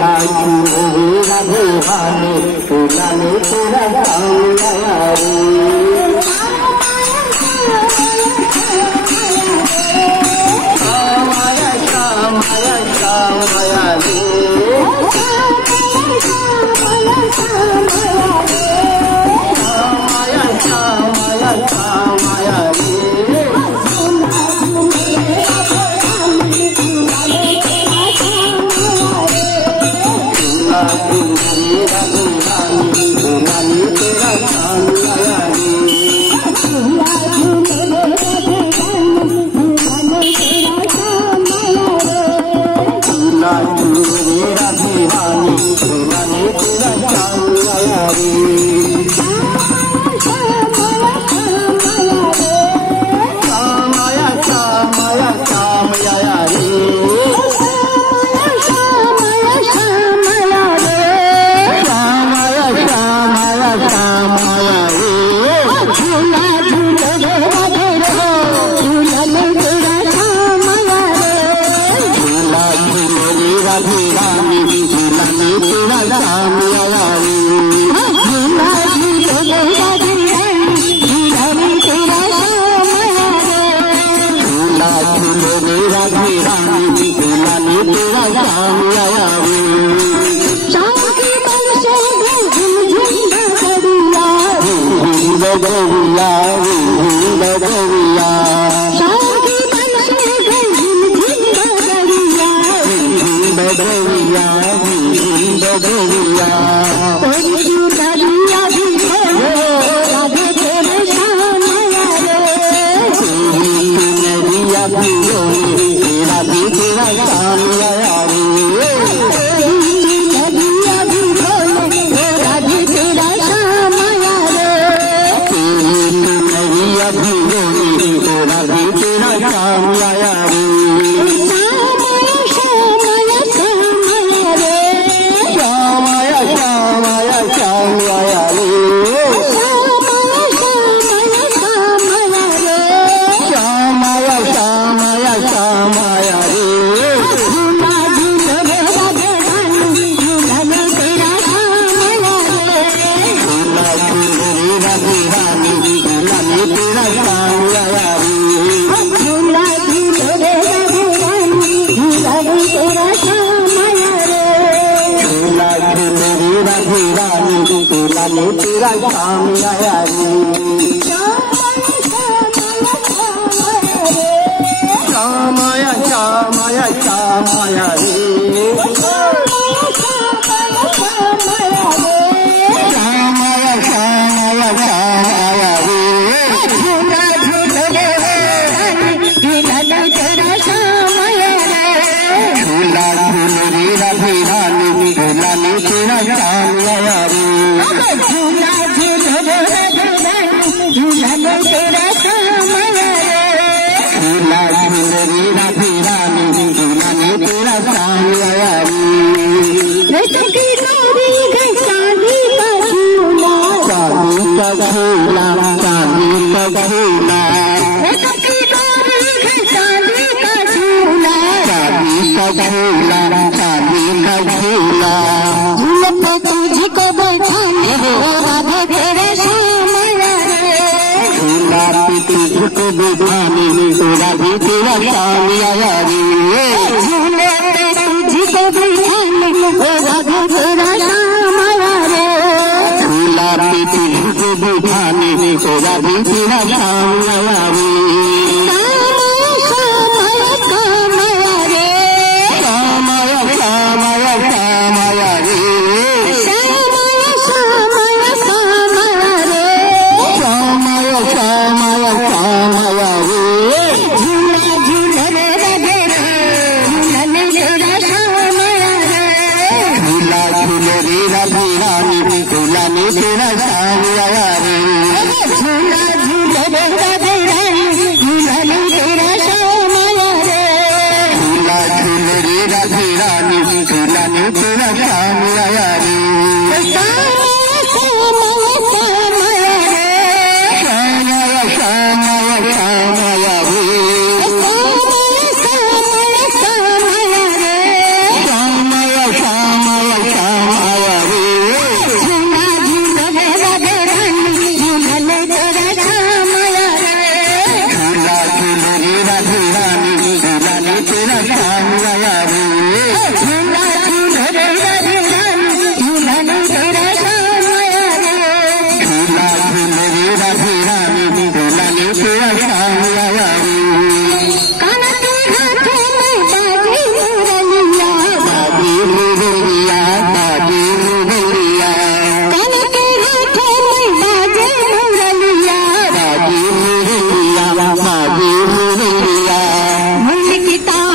झूला झूले राधे रानी झूला में तेरा श्याम आया रे। श्याम आया श्याम आया श्याम आया रे। तेरा शाम आया रे झूला झूले राधे रानी झूला ने तेरा शाम आया रे झूला झूले राधे रानी झूला ने तेरा शाम आया रे काना के हाथों में बाजे मुरलिया बाजे मुरलिया बाजे मुरलिया काना के हाथों में बाजे मुरलिया बाजे मुरलिया बाजे मुरलिया मन की तान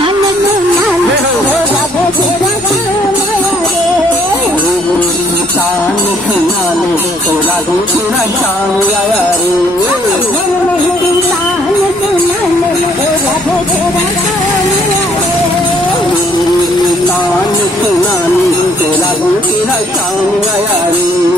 सुना राधे तेरा शाम आया रे तान सुना ले तो राधे तेरा शाम आया रे तान सुनानी तेरा तेरा शाम आया रे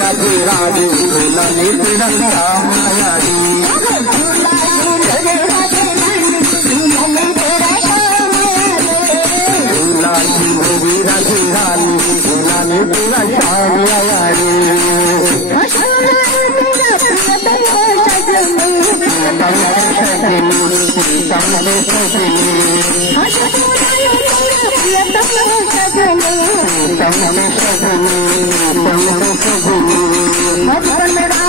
राधे राधे झूला ने तेरा शाम आया रे झूला झूले राधे रानी झूला ने तेरा शाम आया रे झूला झूले राधे रानी झूला ने तेरा शाम आया रे सजनी